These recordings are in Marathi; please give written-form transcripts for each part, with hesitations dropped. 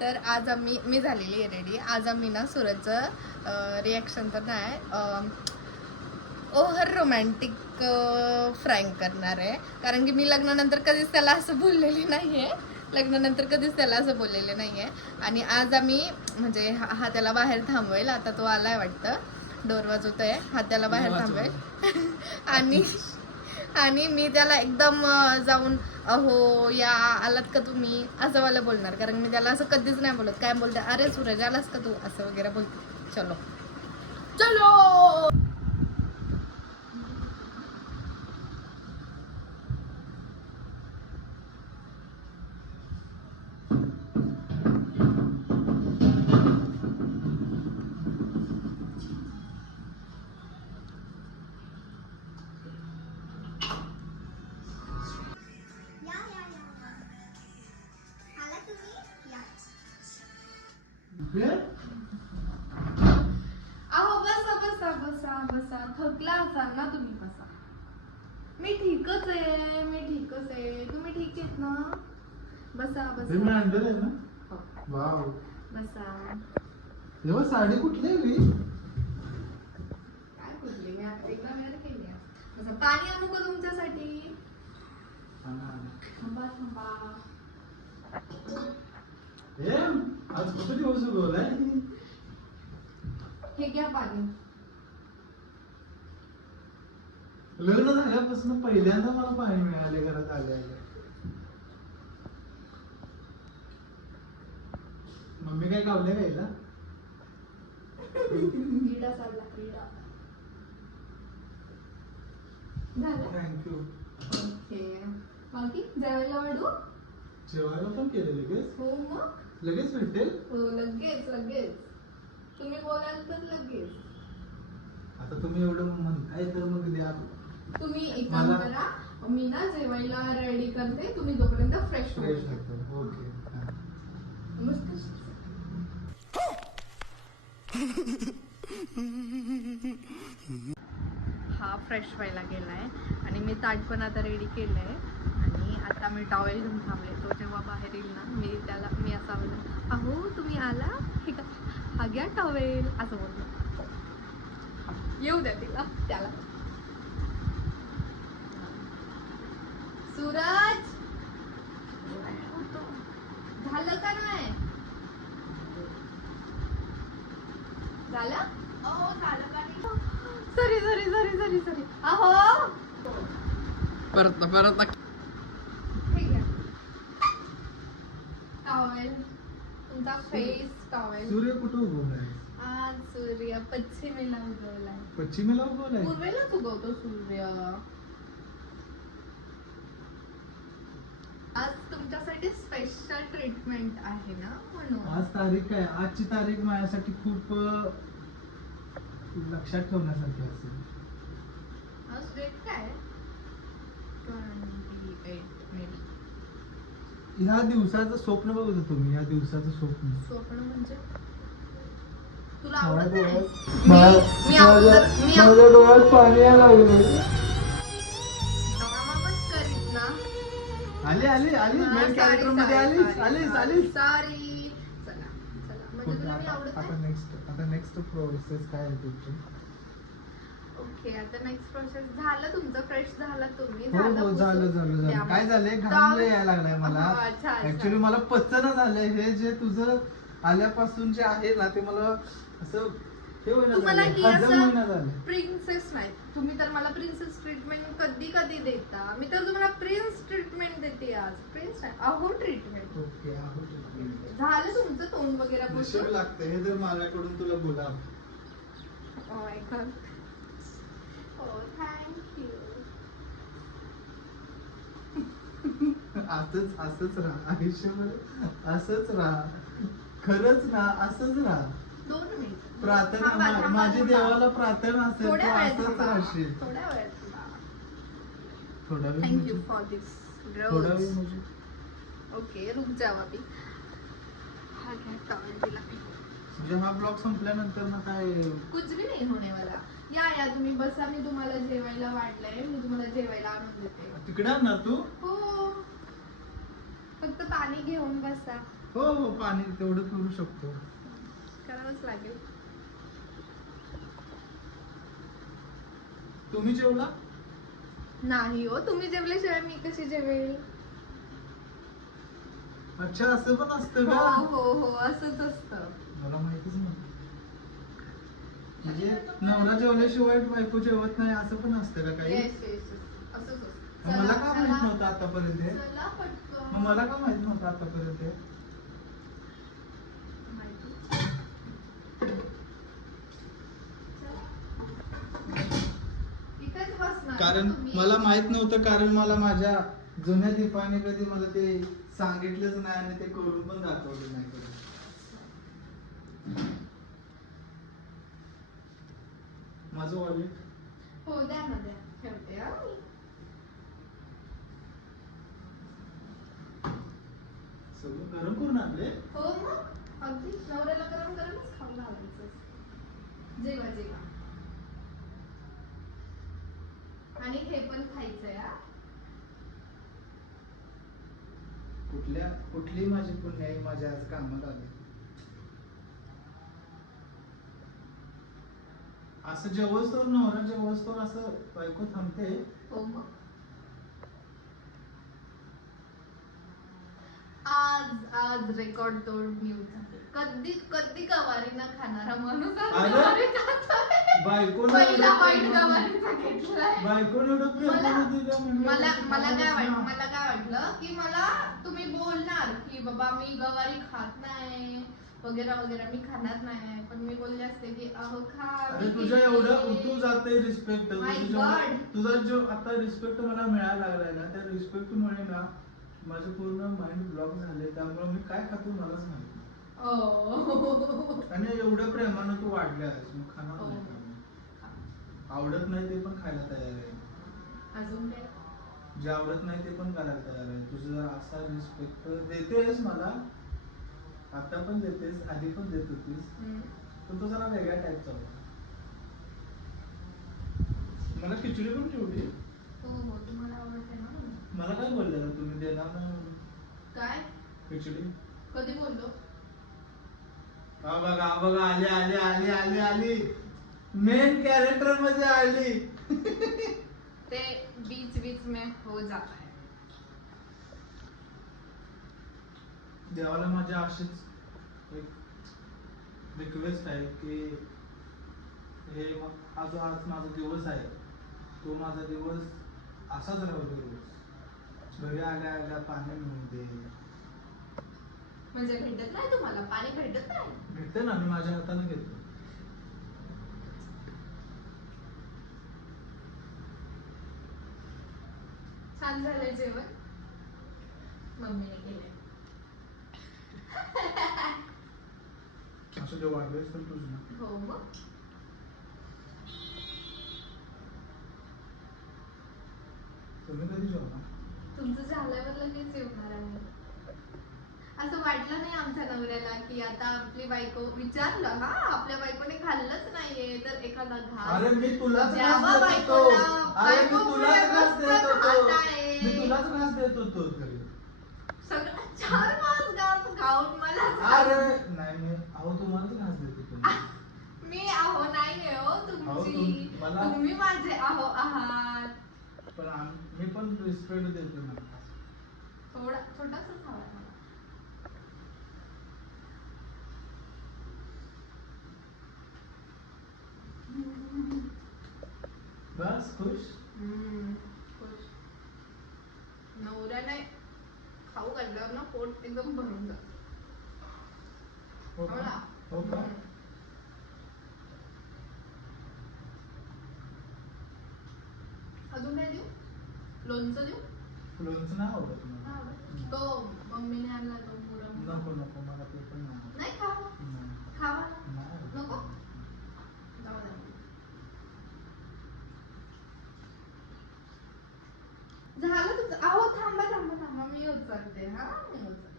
तर आज मी झालेली आहे रेडी. आज आम्ही ना सूरजचं रिॲक्शन तर नाही ओव्हर रोमॅन्टिक फ्रँक करणार आहे. कारण की मी लग्नानंतर कधीच त्याला असं बोललेली नाही आहे. लग्नानंतर कधीच त्याला असं बोललेले नाही आहे. आणि आज आम्ही म्हणजे हा त्याला बाहेर थांबवेल. आता तो आलाय वाटतं, डोर वाजवतोय, हा त्याला बाहेर थांबवेल आणि आणि मी त्याला एकदम जाऊन अहो या आलात का तुम्ही असं मला बोलणार. कारण मी त्याला असं कधीच नाही बोलत. काय बोलते, अरे सूरज आलास का तू असं वगैरे बोलते. चलो चलो. अहो बसा बसा बसा बसा, थकला असाल ना तुम्ही, बसा. मी ठीकच आहे, मी ठीकच आहे. तुम्ही ठीक आहेत ना? बसा बसा. मी अंडर आहे ना. हो. वाव. बसा. तेव्हा साडी कुठली आहे मी? काय बोलले मी आता एकदा वेळ केली. बसा. पाणी आणू का तुमच्यासाठी? थांबा थांबा. आज कुठे दिवस उगवलाय? हे घ्या पाणी. लग्न झाल्यापासून पहिल्यांदा मला पाणी मिळाले घरात आले. मम्मी काय कावले गायला? क्रीडा चालला, क्रीडा झालं. थँक्यू. ओके. बाकी जेवायला वाढू? जेवायला पण केले लगेच? हो मग लगेच भेटेल? हो, लगेच लगेच. तुम्ही बोलाल तर लगेच. आता तुम्ही एवढं म्हणताय तर मग द्या. तुम्ही एक काम करा, मी ना जेवायला रेडी करते, तुम्ही तोपर्यंत फ्रेश होतो. ओके. हा फ्रेश व्हायला गेलाय आणि मी ताट पण आता रेडी केलंय. आणि आता मी टॉवेल घेऊन थांबले. तो जेव्हा बाहेर येईल ना, मी असा बोलतो, अहो तुम्ही आला, हे का, हा घ्या टॉवेल असं बोलतो. येऊ द्या त्याला. सूरज झालं का नाही? झालं? झालं का नाही? सॉरी. अहो परत हे घ्या टॉवेल, तुमचा फेस टॉवेल. सूर्य कुठं उगवलाय? आज सूर्य पश्चिमेला उगवलाय. पश्चिमेला उगवलाय? पूर्वेलाच उगवतो सूर्य. आज तुमच्यासाठी स्पेशल ट्रीटमेंट आहे ना, म्हणून. आज तारीख काय? आजची तारीख माझ्यासाठी खूप लक्षात ठेवण्यासारखी असेल. आज डेट काय? 28 मे. ह्या दिवसाचं स्वप्न बघत होतो मी. ह्या दिवसाचं स्वप्न म्हणजे तुला आवडत नाही? माझ्या डोळ्यात पाणी यायला लागलं. करीत ना. आली मेन कॅरेक्टर मध्ये आलीस. सॉरी. चला म्हणजे तुला मी आवडत नाही. आता नेक्स्ट प्रोसेस काय आहे तुमची? ओके, आता नेक्स्ट प्रोसेस झालं तुमचं. फ्रेश झाला तुम्ही? हो झालं. काय झालंय, घाम लय यायला लागलाय मला. ऍक्च्युली मला पचन झालंय. हे जे तुझं आल्यापासून जे आहे ना, ते मला असं हे तुम्हाला होईना झालं. प्रिन्सेस नाही तुम्ही, तर मला प्रिन्सेस ट्रीटमेंट कधी देता. मी तर तुम्हाला प्रिन्स ट्रीटमेंट देते आज. प्रिन्स नाही, अहो ट्रीटमेंट. ओके, झालं तुमचं तोंड वगैरे पुसून? लागतं हे तर माझ्याकडून तुला गुलाब. Oh my God. O thank you. असंच राहा आयुष्यभर. असंच राहा. खरंच ना, असंच राहा. 2 मिनिट प्रार्थना, माझी देवाला प्रार्थना असेल, तू असंच राहशील. थोड्या वेळ. थोडा थँक्यू फॉर दिस. थोडा वेळ म्हणजे ओके, रुक जाओ अभी. हा घ्या टॉवेल दिला. म्हणजे हा ब्लॉग संपल्यानंतर ना काय? कुछ भी नाही होने वाला. या तुम्ही बसा. मी तुम्हाला जेवायला वाढलंय. मी तुम्हाला जेवायला आणून देते. तिकडे आणणार तू? हो. फक्त पाणी घेऊन बसा. हो हो पाणी तेवढं करू शकतो. करावंच लागेल. तुम्ही जेवला? नाही हो, तुम्ही जेवल्याशिवाय मी कशी जेवेल? अच्छा असं पण असतं का? हो हो हो असंच असतं. मला माहितीच नव्हतं. म्हणजे नवरा जेवल्याशिवाय बायको जेवत नाही असं पण असतं का काही? येस येस असंच असतं. मग मला का माहित नव्हतं आतापर्यंत हे? चला पटकन. मग मला का माहित नव्हतं आतापर्यंत हे? इथेच बसणार कारण तुम्ही. मला माहित नव्हतं, कारण मला माझ्या जुन्या दीपाने कधी मला ते सांगितलंच नाही आणि ते करून पण दाखवलं नाही कधी. माझं वॉलेट हो द्या ना द्या, ठेवते हा मी. सगळं गरम करून आणले. हो मग अगदी नवऱ्याला गरम गरमच खाऊ घालायचं. जेवा जेवा. आणि हे पण खायचंय हा. कुठली माझी पुण्याई माझ्या आज कामात आली. असं जेवस्तोवर नवरा जेवस्तोवर असं बायको थांबते. हो मग. आज रेकॉर्ड तोड न्यूज झाली. कधी कधी गवारी न खाणारा माणूस आज अरे, गवारी खातोय. बायकोनं पहिला एवढं वाईट प्रेमानं- गवारीचा घेतलाय. बायकोनं एवढं प्रेमानं दिलं म्हणजे मला कसं मला काय करायचं ना? मला काय वाटलं की मला तुम्ही बोलणार की बाबा मी गवारी खात नाही वगैरे वगैरे, मी खाणार नाही, पण मी बोलले असते की अहो खा. अरे मी तुझ्या केली. एवढं उतू जाते रिस्पेक्ट. My God. तुझा जो आता रिस्पेक्ट मला मिळायला लागलाय ना, त्या रिस्पेक्ट मुळे ना माझं पूर्ण माइंड ब्लॉक झाले. त्यामुळे मी काय खातो मलाच माहित नाही. आणि एवढ्या प्रेमानं तू वाढल्यास मग खाणार हो. नाही का मी? आवडत नाही ते पण खायला तयार आहे. अजून काय? जे आवडत नाही ते पण करायला तयार आहे. तुझं असा रिस्पेक्ट देतेस मला, आता पण देतेस, आधी पण देत होतीस, पण तो जरा वेगळ्या टाईपचा होता. मला खिचडी पण ठेवली. हो हो तुम्हाला आवडते ना म्हणून. मला काय बोललेलं तुम्ही देणार नाही म्हणून? काय खिचडी कधी बोललो? हा बघा आली आली आली आली आली मेन कॅरेक्टर मध्ये आली. ते बीच बीच में हो जाता है. देवाला माझ्या अशीच एक रिक्वेस्ट आहे की हे हा जो आज माझा दिवस आहे तो माझा दिवस असाच राहू दे. रोज घरी आल्या आल्या पाणी मिळू दे. म्हणजे भेटत नाही तुम्हाला पाणी? भेटत नाही? भेटते ना, मी माझ्या हाताने घेतो. छान झालंय जेवण. मम्मीने केलंय. असं जे वाढवेस पण तुझ ना. हो मग. तुम्ही कधी जेवता? तुमचं झाल्यावर लगेच जेवणार आहे. असं वाटलं नाही आमच्या नवऱ्याला की आता आपली बायको विचारलं हा आपल्या बायकोने खाल्लंच नाहीये तर एखादा घास. अरे मी तुलाच द्यावा घास देत बायकोला. होतो. अरे मी बायको तुलाच घास मस्त देत होतो. खात आहे. मी तुलाच घास देत होतो घरी. सगळं 4-5 घास खाऊन मला अरे नाही मी अहो तुम्हालाच घास देत होतो. मी अहो नाहीये हो तुमची. मला- तुम्ही माझे अहो आहात. पण मी पण रिस्पेक्ट देतो ना. थोडा छोटासा खावा मला. बस खुश. खुश. नवऱ्याने खाऊ घातल्यावर ना पोट एकदम भरून जात. हो का? हो का? अजून काय देऊ? लोणचं देऊ? लोणचं नाही आवडत नाही मला. आवडत? तो मम्मीने आणला तो मुरम. नको नको मला ते पण नाही आवडत. नाही खावा. नाही. खावा ना. नाही आवडत. नको? जाऊ दे. झालं तुझं. अहो थांबा थांबा थांबा मी उचलते हा मी उचलते.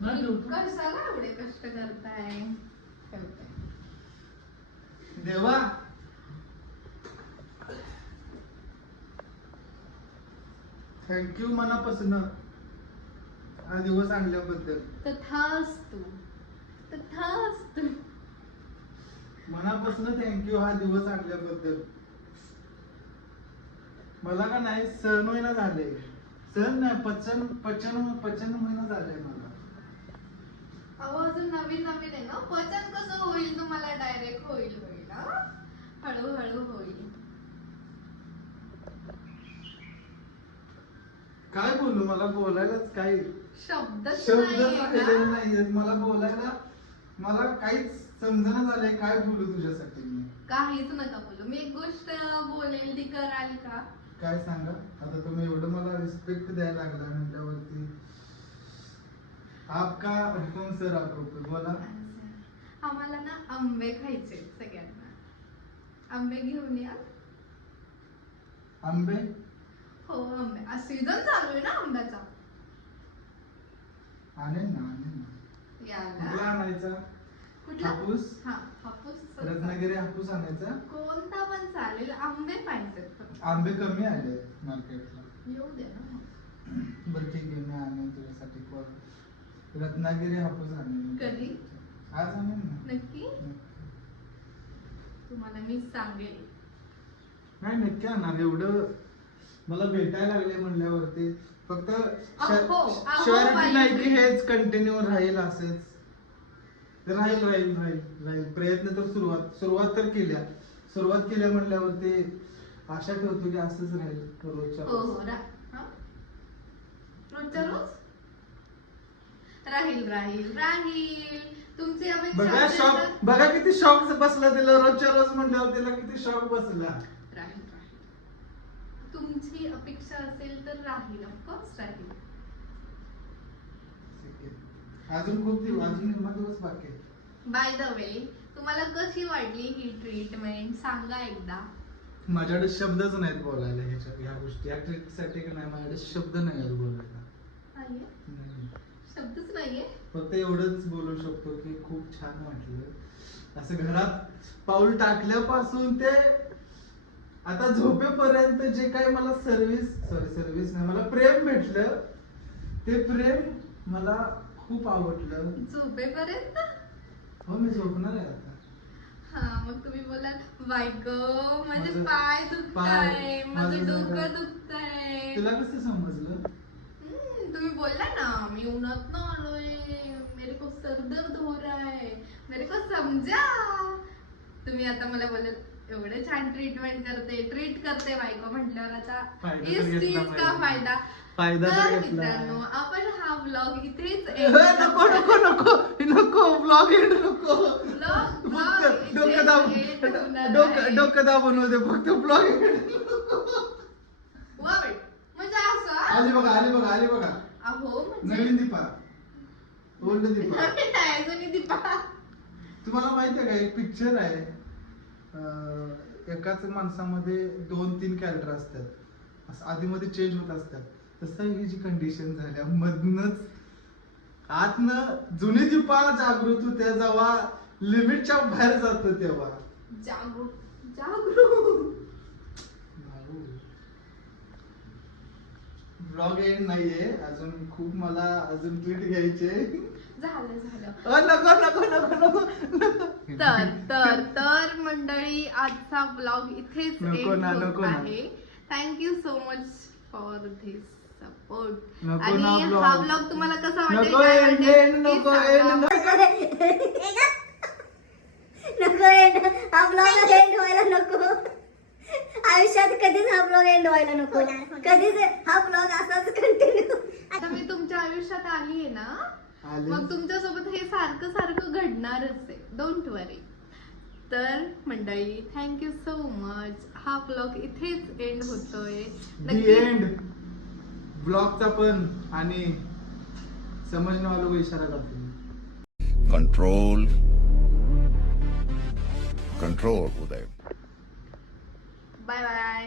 नाही ठेवतो. कशाला एवढे कष्ट करताय? ठेवते. देवा थँक्यू मनापासून. हा दिवस आणल्याबद्दल. तथास्तु. तथास्तु. मनापासून थँक्यू हा दिवस आणल्याबद्दल. मला का नाही सहन होईना झाले. सहन नाही, पचन होईना झालंय मला. अहो अजून नवीन नवीन आहे ना, पचन कसं होईल तुम्हाला? डायरेक्ट होईल हा? हळूहळू होईल. काय बोलू, मला बोलायलाच काही शब्दच राहिलेले नाहीये ना. नाहीयेत. मला बोलायला मला काहीच समजणं झालंय. काय बोलू तुझ्यासाठी मी? काहीच नका बोलू. मी एक गोष्ट बोलेल ती कराल का? काय सांगा आता. तुम्ही एवढं मला रिस्पेक्ट द्यायला लागला म्हटल्यावरती आपका हुकुम सर आप हुकुम. बोला. आम्हाला ना आंबे खायचे सगळ्यांना. आंबे घेऊन या. आंबे? हो आंबे. सीझन चालू आहे ना आंब्याचा. आणेन ना. याला कुठला आणायचा? कुठला? हापूस? हा हापूस. रत्नागिरी हापूस आणायचा? कोणता पण चालेल, आंबे पाहिजेत फक्त. आंबे कमी आले मार्केटला. येऊ दे ना. बरं ठीक आहे, मी आणेन तुझ्यासाठी रत्नागिरी हापूस आणेन. कधी? आज आणेन ना. नक्की? तुम्हाला मी सांगेल. नाही नक्की आणणार. एवढं मला भेटायला लागले म्हणल्यावरती फक्त अहो, शुअरिटी बाई. नाही की हेच कंटिन्यू राहील असंच. राहील प्रयत्न तर सुरुवात तर केल्या. सुरुवात केल्या म्हणल्यावरती आशा ठेवतो की असंच राहील रोजच्या हो रोज. हो हा? रोजच्या रोज राहील. तुमची अपेक्षा बघा असेल शॉक, तर- बघा किती शॉक बसला तिला. रोजच्या रोज म्हणल्यावर तिला किती शॉक बसला. राहील. तुमची अपेक्षा असेल तर राहील. ऑफकोर्स राहील. अजून खूप दिवस, अजून निम्मा दिवस बाकी आहे. बाय द वे, तुम्हाला कशी वाटली ही ट्रीटमेंट सांगा एकदा. माझ्याकडे शब्दच नाहीत बोलायला ह्या गोष्टी. या ट्रीटसाठी का नाही माझ्याकडे शब्द नाही आहेत बोलायला. नाहीये? नाही. शब्दच नाहीये. फक्त एवढंच बोलू शकतो की खूप छान वाटलं. असं घरात पाऊल टाकल्यापासून ते आता झोपेपर्यंत जे काही मला सर्व्हिस नाही, मला प्रेम भेटलं. ते प्रेम मला खूप आवडलं. झोपेपर्यंत? हो मी झोपणार आहे आता. हा मग तुम्ही बोलाल बायको माझे माझं पाय दुखताय, माझं माझं डोकं जरा- दुखतंय. तुला कसं समजलं? तुम्ही बोलला ना मी उन्हात ना आलोय, मेरे को सरदर्द हो रहा है, मेरे को समजा. तुम्ही आता मला बोलाल एवढं छान ट्रीटमेंट ट्रीट करते बायको म्हटल्यावर आता फायदा तर इस घेतला चीज का पाहिजे. फायदा. फायदा तर तर घेतला. मित्रांनो आपण हा ब्लॉग इथेच नको ब्लॉग एंड नको. Vlog फक्त डोकं दाबून होते फक्त ब्लॉग म्हणजे असं आली बघा अहो म्हणजे नवीन दीपा, ओल्ड दीपा. जुनी दीपा. तुम्हाला माहिती आहे का एक पिक्चर आहे, एकाच माणसामध्ये 2-3 कॅरेक्टर असतात, असं आधीमध्ये चेंज होत असतात. तसं ही जी कंडिशन झाल्या मधनच आतनं जुनी दीपा जागृत होत्या जेव्हा लिमिटच्या बाहेर जातो तेव्हा. जागृत ब्लॉग एंड नाहीये अजून. खूप मला अजून ट्रीट घ्यायचे. झालं नको. तर मंडळी आजचा ब्लॉग इथेच नको ना, end होत नको ना. आहे. Thank you so much for this support. नको आणि ना vlog. हा ब्लॉग तुम्हाला कसा वाटेल नको काय end, वाटेल end, ते नको सांगा. end. नको एंड. हा ब्लॉग एंड व्हायला नको. आयुष्यात कधीच हा ब्लॉग एंड व्हायला नको. कधीच हा ब्लॉग असाच कंटिन्यू. आता मी तुमच्या आयुष्यात आली आहे ना, आले. मग तुमच्यासोबत हे सारखं घडणारच आहे. डोंट वरी. तर मंडळी थँक्यू सो मच. हा ब्लॉग इथेच एंड होतोय. दी एंड ब्लॉगचा पण आणि समजणे वालों को इशारा करते. कंट्रोल उदय. Bye bye.